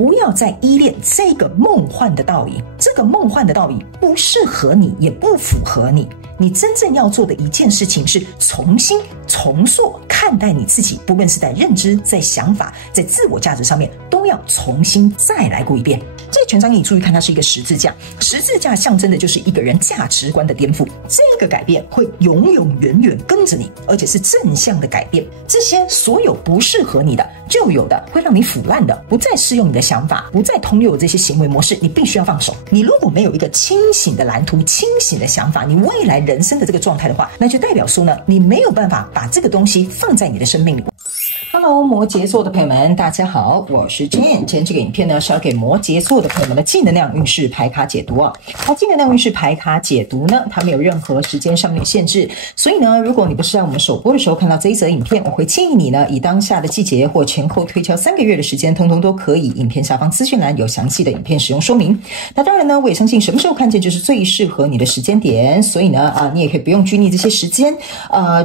不要再依戀這個夢幻的道理，這個夢幻的道理不適合你，也不符合你。你真正要做的一件事情是重塑看待你自己，不論是在認知、在想法、在自我價值上面，都要重新再來過一遍。這全章你注意看，它是一個十字架，十字架象徵的就是一個人價值觀的顛覆。這個改變會永永遠遠跟着你，而且是正向的改變。這些所有不適合你的、舊有的、會讓你腐爛的、不再適用你的想法、不再通用的這些行為模式，你必須要放手。你如果沒有一個清醒的藍圖、清醒的想法，你未來人生的這個狀態的話，那就代表說呢，你沒有辦法把這個東西放在你的生命裡。Hello， 摩羯座的朋友們，大家好，我是 Jane。今天這個影片呢，是要給摩羯座的朋友們的正能量運勢牌卡解讀啊。好，正能量運勢牌卡解讀呢，它沒有任何時間上面的限制，所以呢，如果你不是在我們首播的時候看到這一則影片，我會建議你呢，以當下的季節或前後推敲3個月的時間，通通都可以。影片下方資訊欄有詳細的影片使用說明。那當然呢，我也相信什麼時候看見就是最適合你的時間點，所以呢，你也可以不用拘泥這些時間，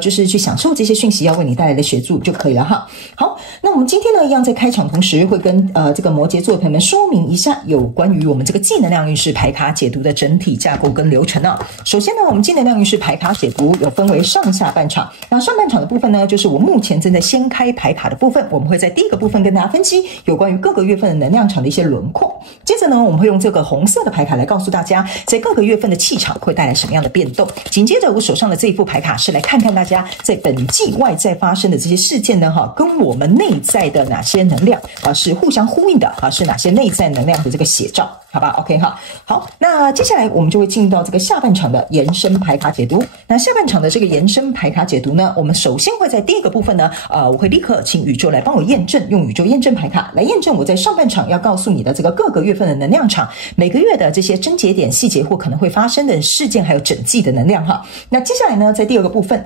就是去享受這些訊息要為你帶來的協助就可以了哈。好，那我們今天呢，一樣在開場同時會跟這個摩羯座的朋友們說明一下有關於我們這個正能量運勢牌卡解讀的整體架構跟流程啊。首先呢，我們正能量運勢牌卡解讀有分為上下半場。那上半場的部分呢，就是我目前正在掀開牌卡的部分，我們會在第一個部分跟大家分析有關於各個月份的能量場的一些輪廓。接着呢，我們會用這個紅色的牌卡來告訴大家，在各個月份的氣場會帶來什麼樣的變動。緊接着我手上的這一副牌卡是來看看大家在本季外在發生的這些事件呢，跟我們內在的哪些能量是互相呼應的是哪些內在能量的這個寫照，好吧 ？OK 哈，好，那接下來我們就會進入到這個下半場的延伸牌卡解讀。那下半場的這個延伸牌卡解讀呢，我們首先會在第一個部分呢，我會立刻請宇宙來幫我驗證，用宇宙驗證牌卡來驗證我在上半場要告訴你的這個各個月份的能量場，每個月的這些症結點、細節或可能會發生的事件，還有整季的能量哈。那接下來呢，在第二個部分，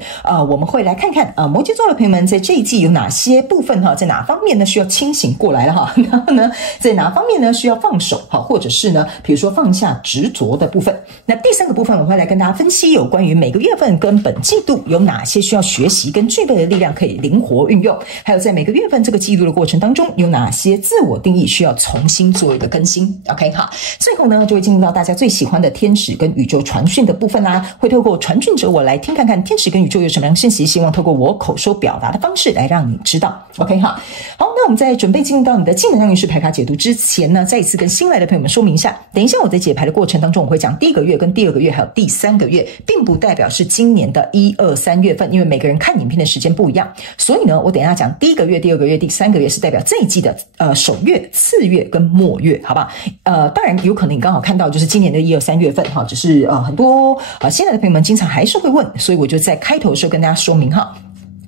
我們會來看看摩羯座的朋友們在這一季有哪些部分在哪方面呢需要清醒過來了哈？然後呢，在哪方面呢需要放手哈，或者是呢，比如說放下執着的部分。那第三個部分，我會來跟大家分析有關於每個月份跟本季度有哪些需要學習跟具備的力量可以靈活運用，還有在每個月份這個季度的過程當中，有哪些自我定義需要重新做一個更新。OK 哈，最後呢，就會進入到大家最喜歡的天使跟宇宙傳訊的部分啦，會透過傳訊者我來聽看看天使跟宇宙有什麼樣的訊息，希望透過我口說表達的方式來讓你知道。OK 哈，好，那我們在準備進入到你的正能量運勢牌卡解讀之前呢，再一次跟新來的朋友們說明一下，等一下我在解牌的過程當中，我會講第一個月跟第二個月還有第三個月，並不代表是今年的1、2、3月份，因為每個人看影片的時間不一樣，所以呢，我等一下講第一個月、第二個月、第三個月是代表這一季的首月、次月跟末月，好吧？當然有可能你剛好看到就是今年的1、2、3月份哈，只是很多新來的朋友們經常還是會問，所以我就在開頭的時候跟大家說明哈。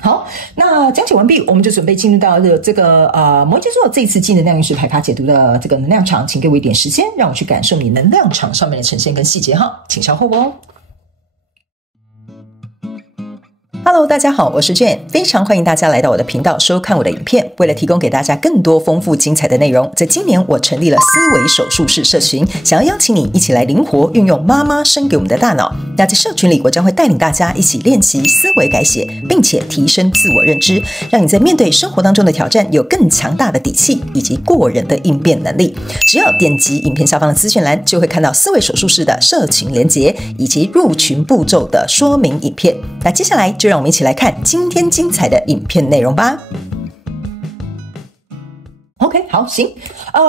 好，那講解完畢，我們就準備進入到這個摩羯座這一次正能量運勢牌卡解讀的這個能量場，請給我一點時間，讓我去感受你能量場上面的呈現跟細節哈，請稍後哦。Hello， 大家好，我是 Jane， 非常歡迎大家來到我的頻道收看我的影片。為了提供給大家更多豐富精彩的內容，在今年我成立了思維手術室社群，想要邀請你一起來靈活運用媽媽生給我們的大腦。那在社群裡，我將會帶領大家一起練習思維改寫，並且提升自我認知，讓你在面對生活當中的挑戰有更強大的底氣以及過人的應變能力。只要點擊影片下方的資訊欄，就會看到思維手術室的社群連結以及入群步驟的說明影片。那接下來就讓我們一起來看今天精彩的影片內容吧。OK， 好，行，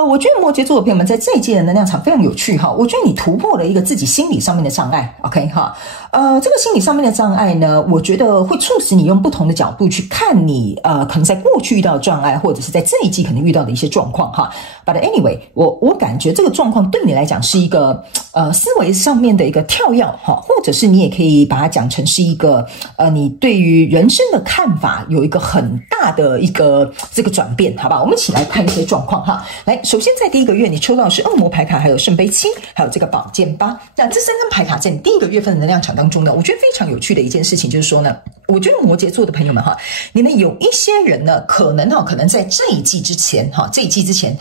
我覺得摩羯座的朋友們在這一季的能量場非常有趣哈。我覺得你突破了一個自己心理上面的障礙 ，OK 哈。這個心理上面的障礙呢，我覺得會促使你用不同的角度去看你可能在過去遇到的障礙，或者是在這一季可能遇到的一些狀況哈。But anyway， 我感覺這個狀況對你來講是一個思維上面的一個跳躍哈，或者是你也可以把它講成是一個你對於人生的看法有一個很大的一個這個轉變，好吧？我們一起來看一些狀況哈。來，首先在第一個月你抽到的是惡魔牌卡，還有聖杯7，還有這個寶劍8。那這3張牌卡在你第一個月份的能量場當中呢，我覺得非常有趣的一件事情就是說呢，我覺得摩羯座的朋友們哈，你們有一些人呢，可能在這一季之前哈，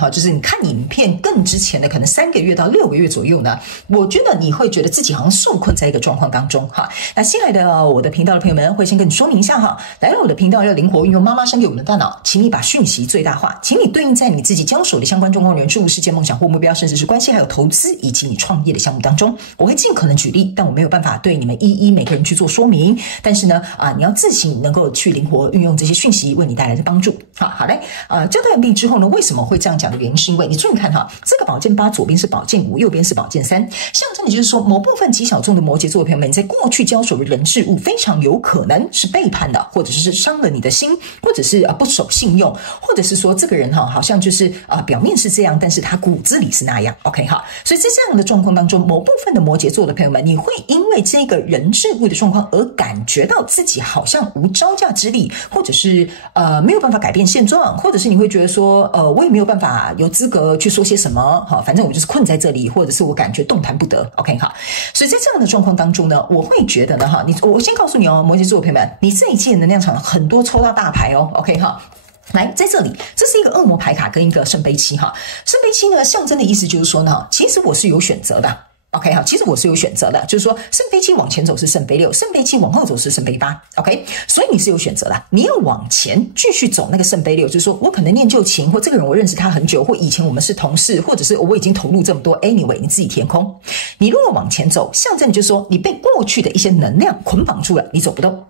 就是你看影片更之前的可能3個月到6個月左右呢，我覺得你會覺得自己好像受困在一個狀況當中哈。那新來的我的頻道的朋友們會先跟你說明一下哈，來了我的頻道要靈活運用媽媽生給我們的大腦，請你把訊息最大化，請你對應在你自己交手的相關狀況、人事物、事件、夢想或目標，甚至是關係還有投資以及你創業的項目當中，我會盡可能舉例，但我沒有辦法對你們一一每個人去做說明，但是呢你要自行能夠去靈活運用這些訊息為你帶來的幫助。好嘞，交代完畢之後呢，為什麼會這樣講的原因是因為你注意看哈，這個寶劍8左邊是寶劍5，右邊是寶劍3，象徵的就是說某部分極小眾的摩羯座的朋友們，在過去交手的人事物非常有可能是背叛的，或者是傷了你的心，或者是不守信用，或者是說這個人好像就是表面是這樣，但是他骨子裡是那樣。OK 哈，所以在這樣的狀況當中，某部分的摩羯座的朋友們，你會因為這個人事物的狀況而感覺到自己好像無招架之力，或者是沒有辦法改變現狀，或者是你會覺得說我也沒有辦法有資格去說些什麼，反正我就是困在這裡，或者是我感覺動彈不得。OK 哈，所以在這樣的狀況當中呢，我會覺得呢我先告訴你摩羯座的朋友們，你這一季的能量場很多抽到大牌哦。OK 哈。來，在這裡，這是一個惡魔牌卡跟一個聖杯7哈。聖杯7呢，象徵的意思就是說呢，其實我是有選擇的。OK 好，其實我是有選擇的，就是說聖杯7往前走是聖杯6，聖杯7往後走是聖杯8。OK， 所以你是有選擇的，你要往前繼續走那個聖杯6，就是說我可能念舊情，或這個人我認識他很久，或以前我們是同事，或者是我已經投入這麼多 ，anyway 你自己填空。你如果往前走，象徵的就是說你被過去的一些能量捆綁住了，你走不動。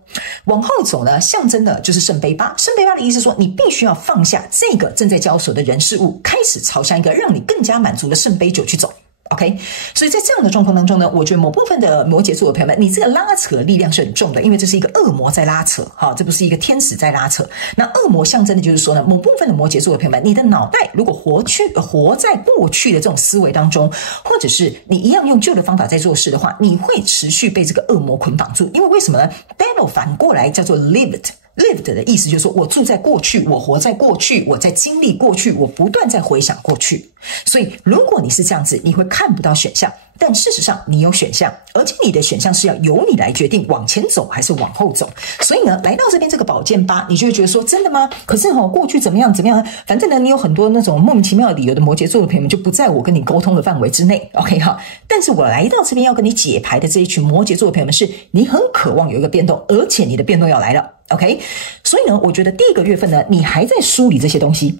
往後走呢，象徵的就是聖杯8，聖杯8的意思是說你必須要放下這個正在交手的人事物，開始朝向一個讓你更加滿足的聖杯9去走。OK， 所以在這樣的狀況當中呢，我覺得某部分的摩羯座的朋友們，你這個拉扯的力量是很重的，因為這是一個惡魔在拉扯，這不是一個天使在拉扯。那惡魔象徵的就是說呢，某部分的摩羯座的朋友們，你的腦袋如果活在過去的這種思維當中，或者是你一樣用舊的方法在做事的話，你會持續被這個惡魔捆綁住。因為為什麼呢？ Battle 反過來叫做 lived。Lived 的意思就是說我住在過去，我活在過去，我在經歷過去，我不斷在回想過去。所以如果你是這樣子，你會看不到選項，但事實上你有選項，而且你的選項是要由你來決定往前走還是往後走。所以呢，來到這邊這個寶劍8，你就會覺得說真的嗎？可是過去怎麼樣，反正呢你有很多那種莫名其妙的理由的摩羯座的朋友們就不在我跟你溝通的範圍之內。 OK 哈，但是我來到這邊要跟你解牌的這一群摩羯座的朋友們，是你很渴望有一個變動，而且你的變動要來了。OK， 所以呢，我覺得第一個月份呢，你還在梳理這些東西，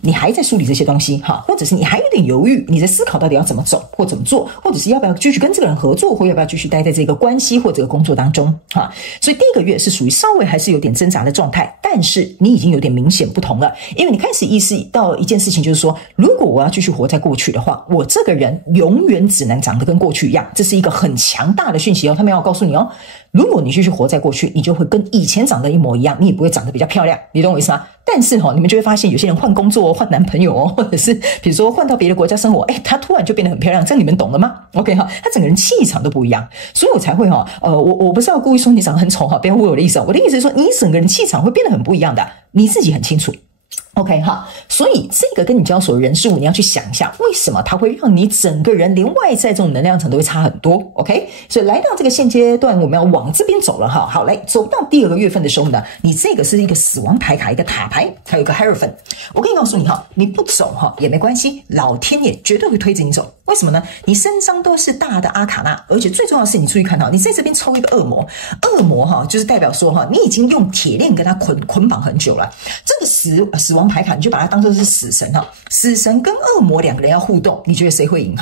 或者是你還有點猶豫，你在思考到底要怎麼走或怎麼做，或者是要不要繼續跟這個人合作，或要不要繼續待在這個關係或這個工作當中哈。所以第一個月是屬於稍微還是有點掙扎的狀態，但是你已經有點明顯不同了，因為你開始意識到一件事情，就是說，如果我要繼續活在過去的話，我這個人永遠只能長得跟過去一樣，這是一個很強大的訊息哦，他們要告訴你哦。如果你繼續活在過去，你就會跟以前長得一模一樣，你也不會長得比較漂亮，你懂我意思嗎？但是你們就會發現有些人換工作、換男朋友或者是比如說換到別的國家生活，他突然就變得很漂亮，這樣你們懂了嗎 ？OK 哈，他整個人氣場都不一樣，所以我才會我不是要故意說你長得很醜不要誤會我的意思我的意思是說你整個人氣場會變得很不一樣的，你自己很清楚。OK 哈，所以這個跟你交手的人事物，你要去想一下，為什麼它會讓你整個人連外在這種能量場都會差很多 ？OK， 所以來到這個現階段，我們要往這邊走了哈。好，來走到第2個月份的時候呢，你這個是一個死亡牌卡，一個塔牌，還有一個 Hierophant。我可以告訴你哈，你不走也沒關係，老天爺絕對會推着你走。為什麼呢？你身上都是大的阿卡納，而且最重要的是，你注意看你在這邊抽一個惡魔，惡魔就是代表說你已經用鐵鏈跟他捆綁很久了。這個死亡牌卡，你就把它當作是死神死神跟惡魔2個人要互動，你覺得誰會贏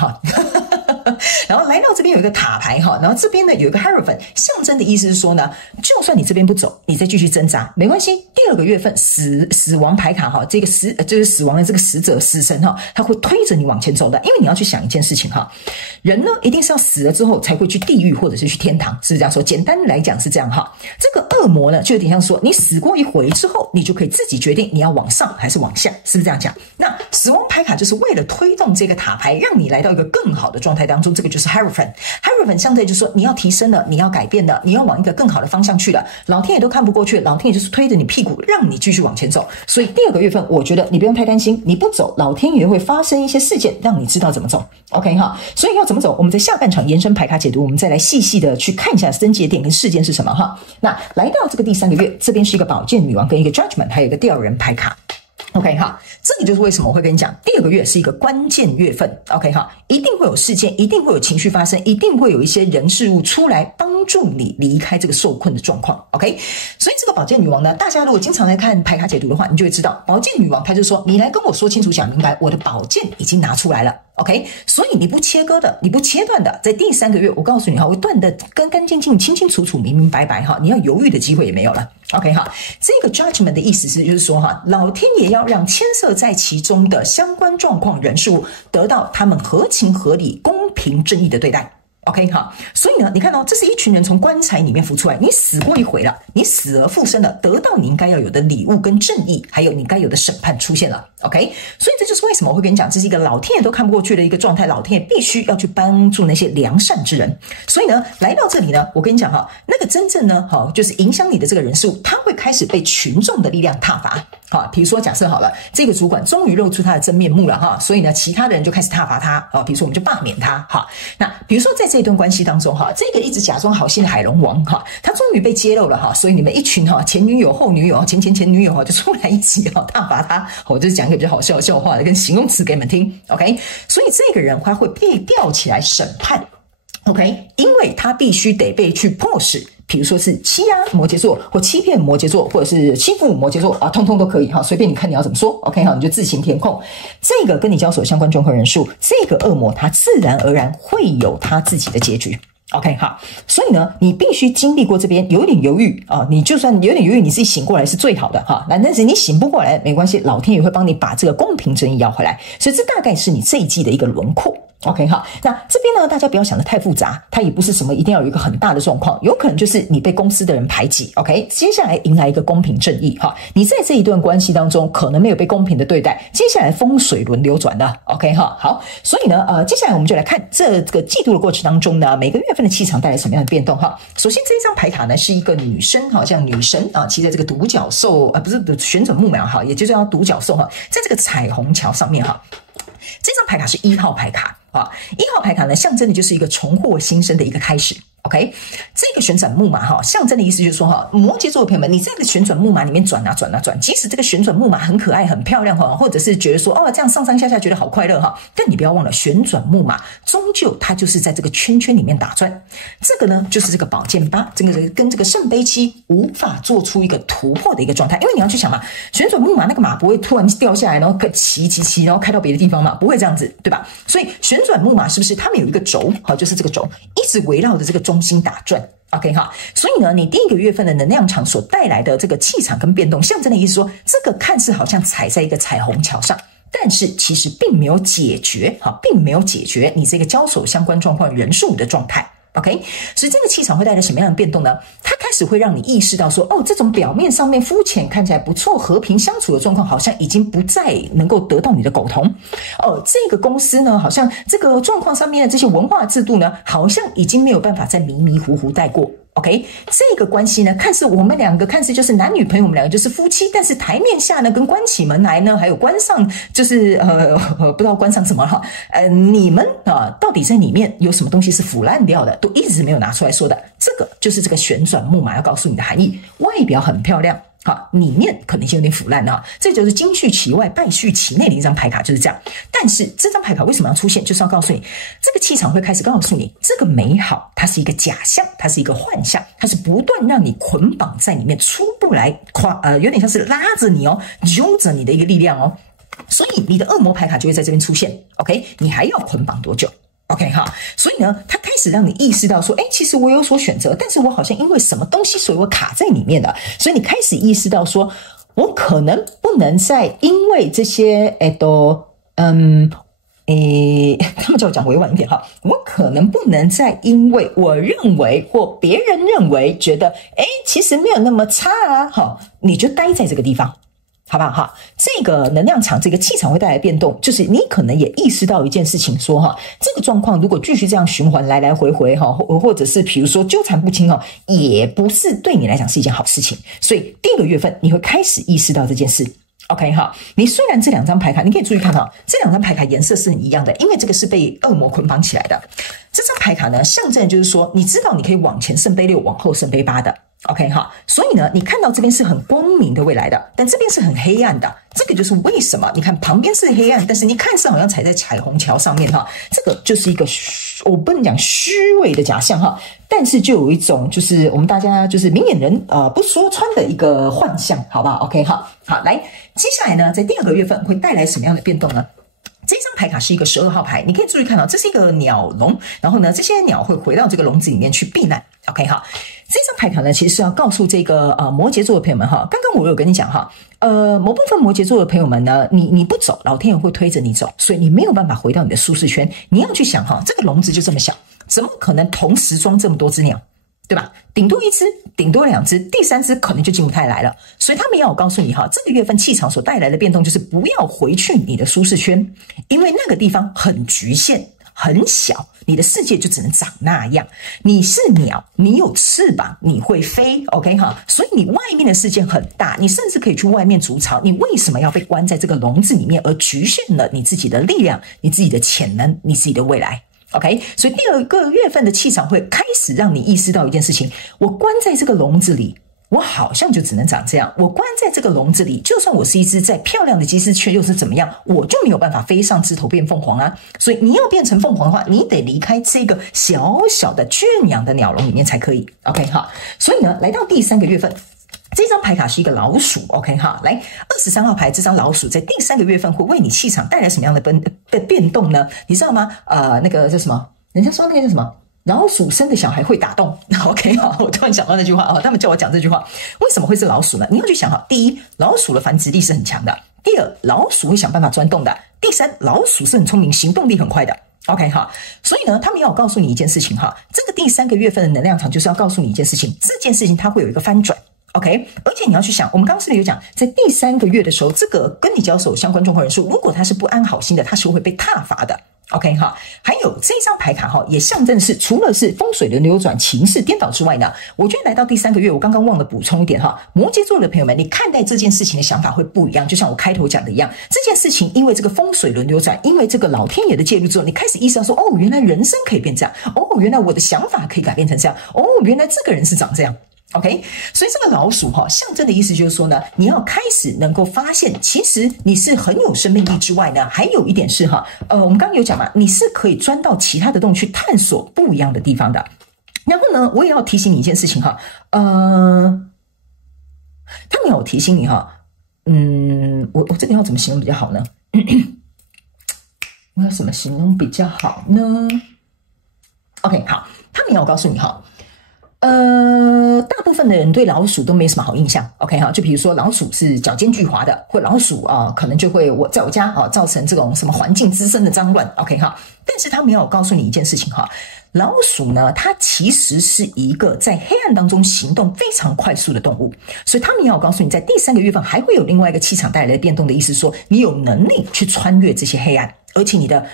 然後來到這邊有一個塔牌然後這邊呢有一個 Hierophant， 象徵的意思是說呢，就算你這邊不走，你再繼續掙扎沒關係。第2個月份死亡牌卡這個就是死亡的這個死者死神他會推着你往前走的，因為你要去想一件事情人呢一定是要死了之後才會去地獄或者是去天堂，是不是這樣說？簡單來講是這樣這個惡魔呢就有點像說你死過一回之後，你就可以自己決定你要往上還是往下，是不是這樣講？那死亡牌卡就是為了推動這個塔牌，讓你來到一個更好的狀態當中，這個就是 Hierophant 相對就是說你要提升了，你要改變了，你要往一個更好的方向去了，老天爺都看不過去，老天爺就是推着你屁股讓你繼續往前走。所以第2個月份我覺得你不用太擔心，你不走老天爺會發生一些事件讓你知道怎麼走。 OK 所以要怎麼走，我們在下半場延伸牌卡解讀，我們再來細細的去看一下症結點跟事件是什麼那來到這個第3個月，這邊是一個寶劍女王跟一個 Judgment， 還有一個吊人牌卡。OK 哈，這裡就是為什麼我會跟你講，第2個月是一個關鍵月份。OK 哈，一定會有事件，一定會有情緒發生，一定會有一些人事物出來幫助你離開這個受困的狀況。OK， 所以這個寶劍女王呢，大家如果經常來看牌卡解讀的話，你就會知道，寶劍女王她就說，你來跟我說清楚講明白，我的寶劍已經拿出來了。OK， 所以你不切割的，你不切斷的，在第3個月，我告訴你哈，我斷得乾乾淨淨、清清楚楚、明明白白哈，你要猶豫的機會也沒有了。OK 哈，這個 judgment 的意思是，就是說哈，老天爺要讓牽涉在其中的相關狀況人事物得到他們合情合理、公平正義的對待。OK 哈，所以呢，你看哦，這是一群人從棺材裡面浮出來，你死過一回了，你死而復生了，得到你應該要有的禮物跟正義，還有你該有的審判出現了。OK， 所以這就是為什麼我會跟你講，這是一個老天爺都看不過去的一個狀態，老天爺必須要去幫助那些良善之人。所以呢，來到這裡呢，我跟你講哈，那個真正呢，就是影響你的這個人事物，他會開始被群眾的力量撻伐。好，比如說假設好了，這個主管終於露出他的真面目了哈，所以呢，其他的人就開始撻伐他啊，比如說我們就罷免他哈。那比如說在這一段關係當中哈，這個一直假裝好心的海龍王哈，他終於被揭露了哈，所以你們一群哈前女友後女友前女友哈就出來一起哈撻伐他，我就是講一個比較好笑的笑話的跟形容詞給你們聽 ，OK？ 所以這個人他會被吊起來審判 ，OK？ 因為他必須得被去迫使。比如說是欺壓摩羯座，或欺騙摩羯座，或者是欺負摩羯座啊，通通都可以哈，隨便你看你要怎麼說 ，OK 哈，你就自行填空。這個跟你交手相關狀況人數，這個惡魔他自然而然會有他自己的結局 ，OK 哈。所以呢，你必須經歷過這邊有一點猶豫啊，你就算有點猶豫，你自己醒過來是最好的哈。但是你醒不過來沒關係，老天爺會幫你把這個公平正義要回來。所以這大概是你這一季的一個輪廓。OK 哈，那這邊呢，大家不要想得太複雜，它也不是什麼一定要有一個很大的狀況，有可能就是你被公司的人排擠 ，OK， 接下來迎來一個公平正義哈，你在這一段關係當中可能沒有被公平的對待，接下來風水輪流轉的 ，OK 哈，好，所以呢，接下來我們就來看這個季度的過程當中呢，每個月份的氣場帶來什麼樣的變動哈。首先這一張牌卡呢是一個女生哈，像女神啊騎在這個獨角獸不是旋轉木馬哈，也就叫獨角獸哈，在這個彩虹橋上面哈。這張牌卡是1號牌卡啊，1號牌卡呢象徵的就是一個重獲新生的一個開始。OK， 這個旋轉木馬哈，象徵的意思就是說哈，摩羯座的朋友們，你在這個旋轉木馬裡面轉啊轉啊轉，即使這個旋轉木馬很可愛很漂亮哈，或者是覺得說哦這樣上上下下覺得好快樂哈，但你不要忘了，旋轉木馬終究它就是在這個圈圈裡面打轉，這個呢就是這個寶劍8，這個跟這個聖杯7無法做出一個突破的一個狀態，因為你要去想嘛，旋轉木馬那個馬不會突然掉下來，然後騎，然後開到別的地方嘛，不會這樣子，對吧？所以旋轉木馬是不是他們有一個軸，好，就是這個軸一直圍繞着這個中心打轉 ，OK 哈，所以呢，你第1個月份的能量場所帶來的這個氣場跟變動，象徵的意思說，這個看似好像踩在一個彩虹橋上，但是其實並沒有解決，並沒有解決你這個交手相關狀況人數的狀態。OK， 所以這個氣場會帶來什麼樣的變動呢？它開始會讓你意識到說，哦，這種表面上面膚淺看起來不錯、和平相處的狀況，好像已經不再能夠得到你的苟同。哦，這個公司呢，好像這個狀況上面的這些文化制度呢，好像已經沒有辦法再迷迷糊糊帶過。OK， 這個關係呢，看似我們兩個看似就是男女朋友，我們兩個就是夫妻，但是台面下呢，跟關起門來呢，還有關上就是不知道關上什麼哈，你們到底在裡面有什麼東西是腐爛掉的，都一直沒有拿出來說的，這個就是這個旋轉木馬要告訴你的含義，外表很漂亮。好，裡面可能性有點腐爛啊，這就是金續其外，敗續其內的一張牌卡，就是這樣。但是這張牌卡為什麼要出現？就是要告訴你，這個氣場會開始告訴你，這個美好它是一個假象，它是一個幻象，它是不斷讓你捆綁在裡面出不來，有點像是拉着你哦，揪着你的一個力量哦。所以你的惡魔牌卡就會在這邊出現。OK， 你還要捆綁多久？OK 哈，所以呢，它開始讓你意識到說，其實我有所選擇，但是我好像因為什麼東西，所以我卡在裡面了。所以你開始意識到說，我可能不能再因為這些，他們叫我講委婉一點哈，我可能不能再因為我認為或別人認為覺得，其實沒有那麼差啊，好，你就待在這個地方。好不好哈？這個能量場，這個氣場會帶來變動，就是你可能也意識到一件事情，說哈，這個狀況如果繼續這樣循環來來回回哈，或者是比如說糾纏不清哈，也不是對你來講是一件好事情。所以第1個月份你會開始意識到這件事。OK 哈，你雖然這2張牌卡，你可以注意看哈，這2張牌卡顏色是很一樣的，因為這個是被惡魔捆綁起來的。這張牌卡呢，象徵就是說，你知道你可以往前聖杯6，往後聖杯8的。OK 哈，所以呢，你看到這邊是很光明的未來的，但這邊是很黑暗的。這個就是為什麼你看旁邊是黑暗，但是你看似好像踩在彩虹橋上面哈，這個就是一個我不能講虛偽的假象哈，但是就有一種就是我們大家就是明眼人不說穿的一個幻象，好不好 ？OK 哈，好，來，接下來呢，在第2個月份會帶來什麼樣的變動呢？這張牌卡是一個12號牌，你可以注意看到，這是一個鳥籠，然後呢，這些鳥會回到這個籠子裡面去避難。OK 哈，這張牌卡呢，其實是要告訴這個摩羯座的朋友們哈，剛剛我有跟你講哈，某部分摩羯座的朋友們呢，你不走，老天爺會推着你走，所以你沒有辦法回到你的舒適圈。你要去想哈，這個籠子就這麼小，怎麼可能同時裝這麼多隻鳥？對吧？頂多1隻，頂多2隻，第3隻可能就進不太來了。所以他們要我告訴你哈，這個月份氣場所帶來的變動就是不要回去你的舒適圈，因為那個地方很局限、很小，你的世界就只能長那樣。你是鳥，你有翅膀，你會飛 ，OK 哈？所以你外面的世界很大，你甚至可以去外面築巢。你為什麼要被關在這個籠子裡面，而局限了你自己的力量、你自己的潛能、你自己的未來？ OK， 所以第2個月份的氣場會開始讓你意識到一件事情：我關在這個籠子裡，我好像就只能長這樣。我關在這個籠子裡，就算我是一隻再漂亮的雞絲雀，又是怎麼樣，我就沒有辦法飛上枝頭變鳳凰啊！所以你要變成鳳凰的話，你得離開這個小小的圈養的鳥籠裡面才可以。OK 哈，所以呢，來到第3個月份。這張牌卡是一個老鼠 ，OK 哈，來23號牌這張老鼠在第3個月份會為你氣場帶來什麼樣的變動呢？你知道嗎？那個叫什麼？人家說那個叫什麼？老鼠生的小孩會打洞 ，OK 哈，我突然想到那句話啊，他們叫我講這句話，為什麼會是老鼠呢？你要去想哈，第一，老鼠的繁殖力是很強的；第二，老鼠會想辦法鑽洞的；第三，老鼠是很聰明，行動力很快的。OK 哈，所以呢，他們要告訴你一件事情哈，這個第3個月份的能量場就是要告訴你一件事情，這件事情它會有一個翻轉。OK， 而且你要去想，我們剛剛是不是有講，在第3個月的時候，這個跟你交手相關狀況人數，如果他是不安好心的，他是會被撻伐的。OK 哈，還有這張牌卡哈，也象徵是除了是風水輪流轉、情勢顛倒之外呢，我覺得來到第3個月，我剛剛忘了補充一點哈，摩羯座的朋友們，你看待這件事情的想法會不一樣，就像我開頭講的一樣，這件事情因為這個風水輪流轉，因為這個老天爺的介入之後，你開始意識到說，哦，原來人生可以變這樣，哦，原來我的想法可以改變成這樣，哦，原來這個人是長這樣。OK， 所以這個老鼠哈，象徵的意思就是說呢，你要開始能夠發現，其實你是很有生命力之外呢，還有一點是哈，我們剛剛有講嘛，你是可以鑽到其他的洞去探索不一樣的地方的。然後呢，我也要提醒你一件事情哈，他們有提醒你哈，我這個要怎麼形容比較好呢？我要怎麼形容比較好呢 ？OK， 好，他們要告訴你哈。大部分的人對老鼠都沒什麼好印象 ，OK 哈，就比如說老鼠是腳尖巨滑的，或老鼠可能就會在我家造成這種什麼環境滋生的髒亂 ，OK 哈。但是他沒有告訴你一件事情哈，老鼠呢，它其實是一個在黑暗當中行動非常快速的動物，所以他們要告訴你，在第3個月份還會有另外一個氣場帶來的變動的意思說，你有能力去穿越這些黑暗，而且你的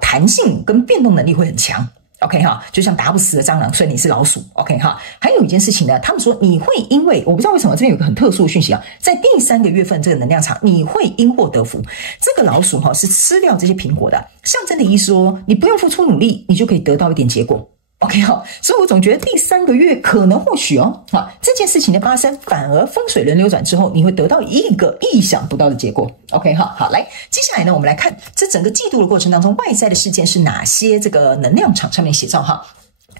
彈性跟變動能力會很強。OK 哈，就像打不死的蟑螂，所以你是老鼠。OK 哈，還有一件事情呢，他們說你會因為我不知道為什麼這邊有個很特殊的訊息啊，在第3個月份這個能量場，你會因禍得福。這個老鼠哈是吃掉這些蘋果的，象徵的意思說你不用付出努力，你就可以得到一點結果。OK 哈，所以我總覺得第3個月可能或許這件事情的發生，反而風水輪流轉之後，你會得到一個意想不到的結果。OK 哈，好，來，接下來呢，我們來看這整個季度的過程當中，外在的事件是哪些？這個能量場上面寫照哈，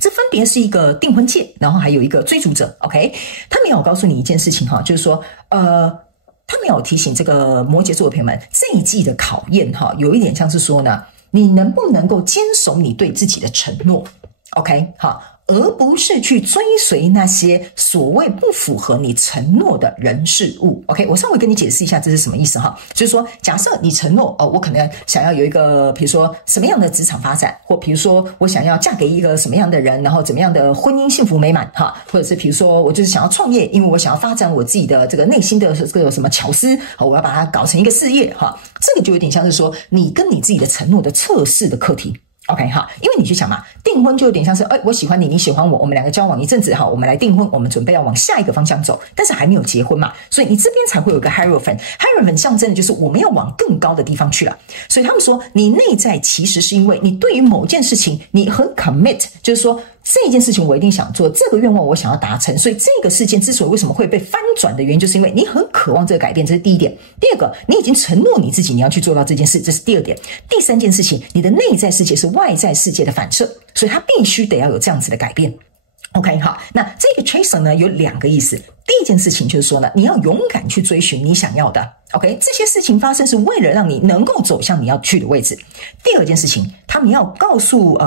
這分別是一個訂婚戒，然後還有一個追逐者。OK， 他們要告訴你一件事情哈，就是說他們要提醒這個摩羯座的朋友們，這一季的考驗哈，有一點像是說呢，你能不能夠堅守你對自己的承諾？ OK， 好，而不是去追隨那些所謂不符合你承諾的人事物。OK， 我稍微跟你解釋一下這是什麼意思哈。就是說，假設你承諾我可能想要有一個，比如說什麼樣的職場發展，或比如說我想要嫁給一個什麼樣的人，然後怎麼樣的婚姻幸福美滿哈，或者是比如說我就是想要創業，因為我想要發展我自己的這個內心的這個什麼巧思，我要把它搞成一個事業哈。這個就有點像是說你跟你自己的承諾的測試的課題。OK 哈，因為你去想嘛，訂婚就有點像是，我喜歡你，你喜歡我，我們兩個交往一陣子哈，我們來訂婚，我們準備要往下一個方向走，但是還沒有結婚嘛，所以你這邊才會有一個 Hierophant 象徵的就是我們要往更高的地方去了。所以他們說，你內在其實是因為你對於某件事情你很 commit，就是說這件事情我一定想做，這個願望我想要達成，所以這個事件之所以為什麼會被翻轉的原因，就是因為你很渴望這個改變，這是第一點。第二個，你已經承諾你自己你要去做到這件事，這是第二點。第三件事情，你的內在世界是外在世界的反射，所以它必須得要有這樣子的改變。OK， 好，那這個 chaser 呢有兩個意思。第一件事情就是說呢，你要勇敢去追尋你想要的。OK， 这些事情發生是為了讓你能夠走向你要去的位置。第二件事情，他們要告訴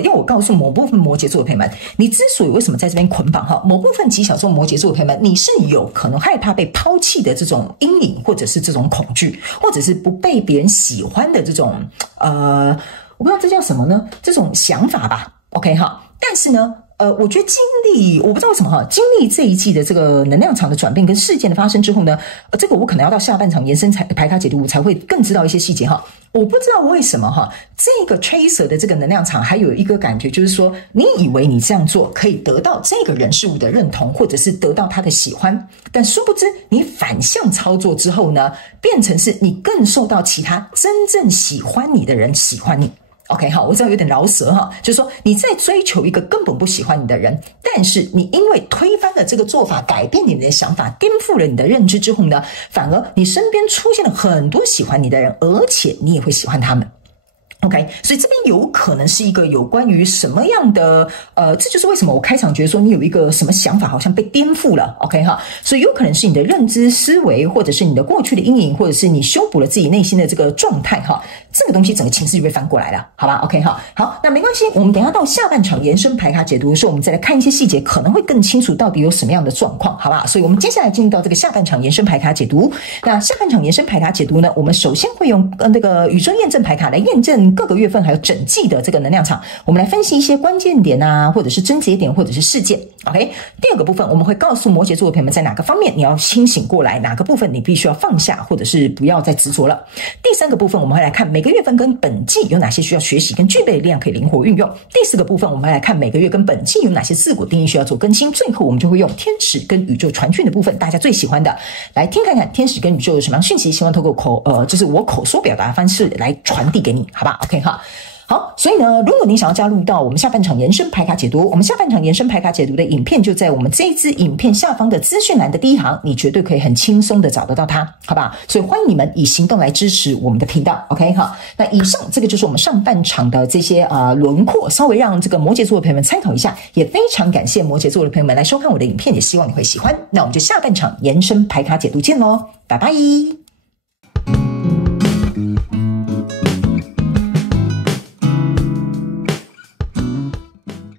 要我告訴某部分摩羯座的朋友們，你之所以為什麼在這邊捆綁哈，某部分極小眾摩羯座的朋友們，你是有可能害怕被拋棄的這種陰影，或者是這種恐懼，或者是不被別人喜歡的這種我不知道這叫什麼呢？這種想法吧。OK 哈，但是呢。我覺得我不知道為什麼哈，經歷這一季的這個能量場的轉變跟事件的發生之後呢，這個我可能要到下半場延伸牌卡解讀才會更知道一些細節哈。我不知道為什麼哈，這個 chaser 的這個能量場還有一個感覺，就是說你以為你這樣做可以得到這個人事物的認同，或者是得到他的喜歡，但殊不知你反向操作之後呢，變成是你更受到其他真正喜歡你的人喜歡你。OK， 好，我知道有點饒舌哈，就是說你在追求一個根本不喜歡你的人，但是你因為推翻了這個做法，改變你的想法，顛覆了你的認知之後呢，反而你身邊出現了很多喜歡你的人，而且你也會喜歡他們。OK， 所以這邊有可能是一個有關於什麼樣的這就是為什麼我開場覺得說你有一個什麼想法好像被顛覆了。OK 哈，所以有可能是你的認知思維，或者是你的過去的陰影，或者是你修補了自己內心的這個狀態哈，這個東西整個情勢就被翻過來了，好吧 ？OK 哈，好，那沒關係，我們等一下到下半場延伸牌卡解讀的時候，我們再來看一些細節，可能會更清楚到底有什麼樣的狀況，好吧？所以我們接下來進入到這個下半場延伸牌卡解讀。那下半場延伸牌卡解讀呢，我們首先會用那個宇宙驗證牌卡來驗證各個月份還有整季的這個能量場，我們來分析一些關鍵點啊，或者是症結點，或者是事件。OK， 第二個部分我們會告訴摩羯座的朋友們，在哪個方面你要清醒過來，哪個部分你必須要放下，或者是不要再執着了。第三個部分我們會來看每個月份跟本季有哪些需要學習跟具備的力量可以靈活運用。第四個部分我們會來看每個月跟本季有哪些自我定義需要做更新。最後我們就會用天使跟宇宙傳訊的部分，大家最喜歡的來聽看看天使跟宇宙有什麼樣訊息，希望透過就是我口說表達的方式來傳遞給你，好吧 ？OK 哈。好，所以呢，如果你想要加入到我們下半場延伸牌卡解讀，我們下半場延伸牌卡解讀的影片就在我們這一支影片下方的資訊欄的第一行，你絕對可以很輕鬆的找得到它，好吧？所以歡迎你們以行動來支持我們的頻道 ，OK 哈？那以上這個就是我們上半場的這些輪廓，稍微讓這個摩羯座的朋友們參考一下，也非常感謝摩羯座的朋友們來收看我的影片，也希望你會喜歡。那我們就下半場延伸牌卡解讀見嘍，拜拜。